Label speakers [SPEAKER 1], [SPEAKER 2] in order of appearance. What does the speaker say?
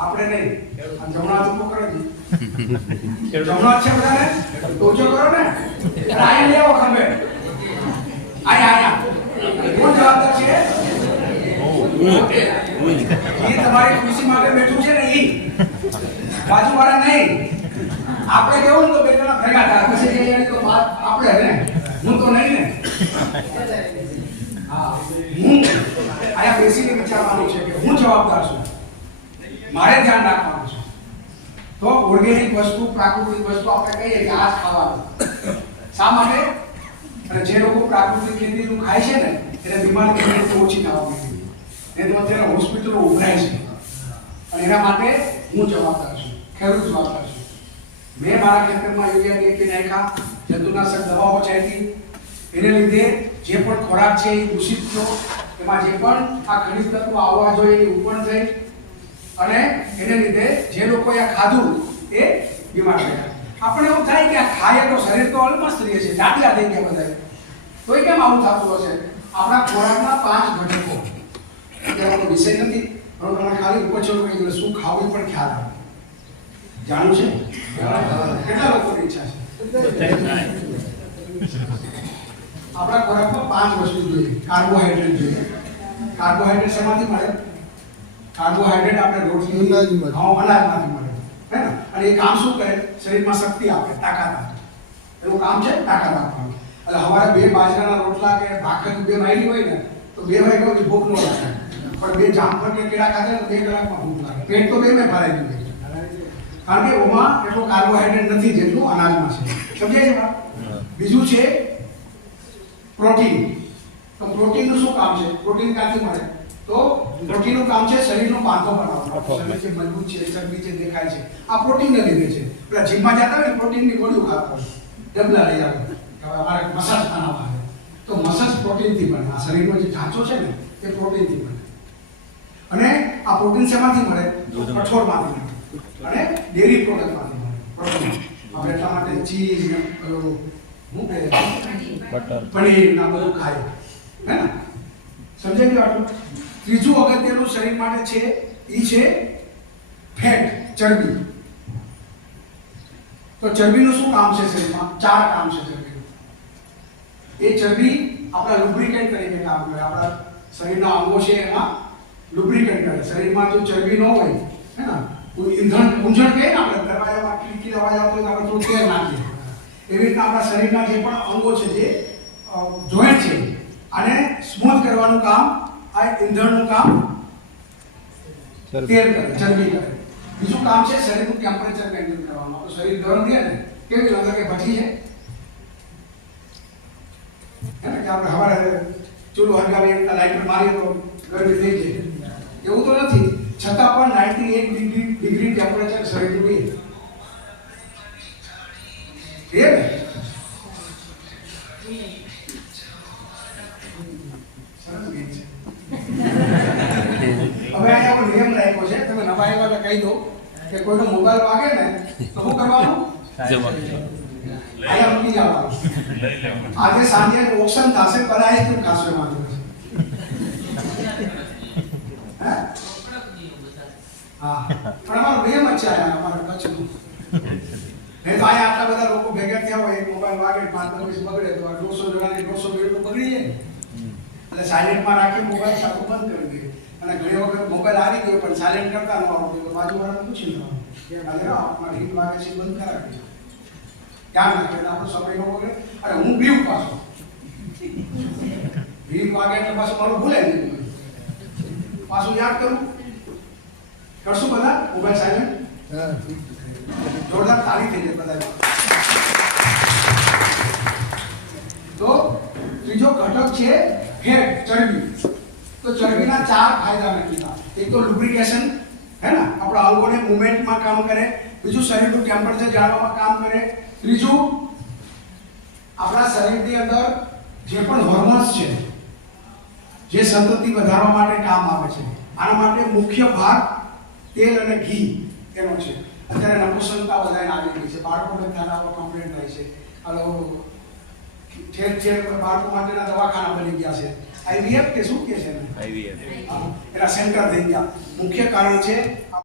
[SPEAKER 1] આપણે નહીં. જમણા હાથ ઉપર કરો જમણા છે બધાને? તો કરો ને. આય લેવો ખંભે. આયા આયા. કોણ જવાબદાર છે? એ તમારી ખુશી માટે બેઠું છે ને ઈ. બાજુવાળા નહીં. આપણે કેવું ને તો બે જણા ભેગા થાય. પછી જઈએ તો વાત આપણે ને. હું તો નહીં ને. હા. હું. આયા બેસીને વિચારવાનું છે કે હું જવાબદાર છું. મારે ધ્યાન રાખવાનું છે. તો ઓર્ગેનિક વસ્તુ, પ્રાકૃતિક વસ્તુ આપણે કહીએ કે આ ખાવાનું. શા માટે? જે લોકો પ્રાકૃતિક ખેતીનું ખાય છે ને, એને બીમારી કેટલી ઓછી થવા માંડી. એ તો અત્યારે હોસ્પિટલો ઉભરાય છે. અને એના માટે હું જવાબદાર છું, ખેડૂત જવાબદાર છું. મેં મારા ખેતરમાં યુરિયા ડીએપી નાખ્યા, જંતુનાશક દવાઓ છાંટી. એને લીધે જે પણ ખોરાક છે એ દૂષિત થયો. એમાં જે પણ આ ખનિજ તત્વો આવવા જોઈએ, એ ઉત્પન્ન થઈ. અને એને લીધે જે લોકોએ આ ખાધું એ બીમાર થયા. આપણે એવું થાય કે આ ખાઈએ તો શરીર તો ઓલમસ્ત રહે છે જાડલા થઈ ગયા બધા તો એ કેમ આવું થતું હશે? આપણા ખોરાકના પાંચ ઘટકો. આપણો વિષય નથી, પણ તમને ખાલી ઉપરછો કહી દઉં શું ખાવું પણ ખ્યાલ આવે. જાણું છે? કેટલા લોકોની ઈચ્છા છે? આપણા ખોરાકમાં પાંચ વસ્તુ જોઈએ. કાર્બોહાઈડ્રેટ જોઈએ. કાર્બોહાઈડ્રેટ શેમાંથી મળે? કાર્બોહાઈડ્રેટ આપણે રોટલી. ઘઉં અનાજમાંથી મળે. હે ને? અને એ કામ શું કરે? શરીરમાં શક્તિ આપે તાકાત આપે. એનું કામ છે તાકાત આપવાનું. એટલે હવારે બે બાજરાના રોટલા કે ભાખર બે વાયલી હોય ને તો બે વાગ્યા ભૂખ ન લાગે. પણ બે જામફળ કે કેળા ખાધે તો બે કલાકમાં ભૂખ લાગે. પેટ તો બે મેં ભરાઈ ગયું. કારણ કે ઓમાં એટલો કાર્બોહાઈડ્રેટ નથી જેટલું અનાજમાં છે. સમજાય છે બીજું છે પ્રોટીન. તો પ્રોટીનનું શું કામ છે? પ્રોટીન ક્યાંથી મળે? તો પ્રોટીનનું કામ છે શરીરનો પાંખો બનાવવાનું. શરીર જે મજબૂત છે ચરબી છે દેખાય છે. આ પ્રોટીનને લીધે છે. પેલા જીમમાં જતા હોય ને પ્રોટીનની ગોળીઓ ખાતા હોય. ડબલા લઈ આવે. અમારે મસાજ બનાવવા આવે. તો મસાજ પ્રોટીનથી બને. આ શરીરનો જે ઢાંચો છે ને એ પ્રોટીનથી બને. અને આ પ્રોટીન શેમાંથી મળે? તો કઠોળમાંથી મળે. અને ડેરી પ્રોડક્ટમાંથી મળે. પ્રોટીન આપણે એટલા માટે ચીઝ ને પેલું કહે?
[SPEAKER 2] બટર.
[SPEAKER 1] પનીર ના બધું ખાય હે ને? સમજાય ગયું આટલું? ત્રીજું અગત્યનું શરીર માટે છે, એ છે ફેટ, ચરબી. તો ચરબીનું શું કામ છે શરીરમાં? ચાર કામ છે ચરબીનું. એ ચરબી આપણા લુબ્રિકેન્ટ તરીકે કામ કરે. આપણા શરીરના અંગો છે એમાં લુબ્રિકેન્ટ કરે. શરીરમાં જો ચરબી ન હોય, હે ને કોઈ ઈંધણ, ઊંઝણ કહીએ ને આપણે દરવાજામાં ખીડકી અવાજ આવતો હોય આપણે થોડું તેલ નાખીએ એવી રીતના આપણા શરીરના જે પણ અંગો છે, જે જોઈન્ટ છે, આને સ્મૂથ કરવાનું કામ આ ઇંધણનું કામ તેલ કરે ચરબી કરે. બીજું કામ છે શરીરનું ટેમ્પરેચર મેન્ટેન કરવાનું આપણું શરીર ગરમ રહે ને કેવી લાગે કે ભઠી છે? હે કે આપણે હવારે ચૂલો હરગાવી લાઇટર મારીએ તો ગરમી થઈ જાય. એવું તો નથી. છતાં પણ ninety eight degree degree temperature શરીરનું એટલે કહી દો કે કોઈનો મોબાઈલ વાગે ને તો શું કરવાનું? અહીંયા મૂકી જવાનું. આજે સાંજે ઓપ્શન થશે એમાં હે? હા. પણ અમારો બે અહીંયા અમારા કચ્છનું. નહીં તો અહીંયા આટલા બધા લોકો ભેગા થયા હોય એક મોબાઈલ વાગે પાંચ બગડે તો આ દોઢસો જણાની દોઢસો તો બગડી જાય. એટલે સાયલેન્ટમાં રાખી મોબાઈલ સાથે બંધ કરી દીધો અને ઘણી વખત મોબાઈલ આવી ગયો પણ સાયલેન્ટ કરતા ન આવડતું તો બાજુવાળાને પૂછી લેવાનું. કે ભાઈ આપણા હિટ વાગે છે બંધ કરાવી દે. ધ્યાન રાખે એટલે આપણો સમય ન બગડે. અને હું બીવ પાછો. હિટ વાગે એટલે પાછું મારું ભૂલે નહીં. પાછું યાદ કરું. કરશું બધા? મોબાઈલ સાયલેન્ટ
[SPEAKER 2] હા
[SPEAKER 1] જોરદાર તાળી થઈ જાય બધા તો ત્રીજો ઘટક છે ફેટ ચરબી. તો ચરબીના ચાર ફાયદા મેં કીધા એક તો લુબ્રિકેશન હે ને? આપણા અંગોને મુવમેન્ટમાં કામ કરે. બીજું શરીરનું ટેમ્પરેચર જાળવવામાં કામ કરે. ત્રીજું, આપણા શરીરની અંદર જે પણ હોર્મોન્સ છે, જે સંતતિ વધારવા માટે કામ આવે છે, આના માટે મુખ્ય ભાગ તેલ અને ઘી એનો છે. અત્યારે નપુસંગતા વધારે આવી ગઈ છે. બાળકોને ત્યાં આવો કમ્પ્લેન્ટ થાય છે. હાલો ઠેર ઠેર પર બાળકો માટેના દવાખાના બની ગયા છે. આઈવીએફ કે શું કે છે? આઈવીએફ એના સેન્ટર થઈ ગયા. મુખ્ય કારણ છે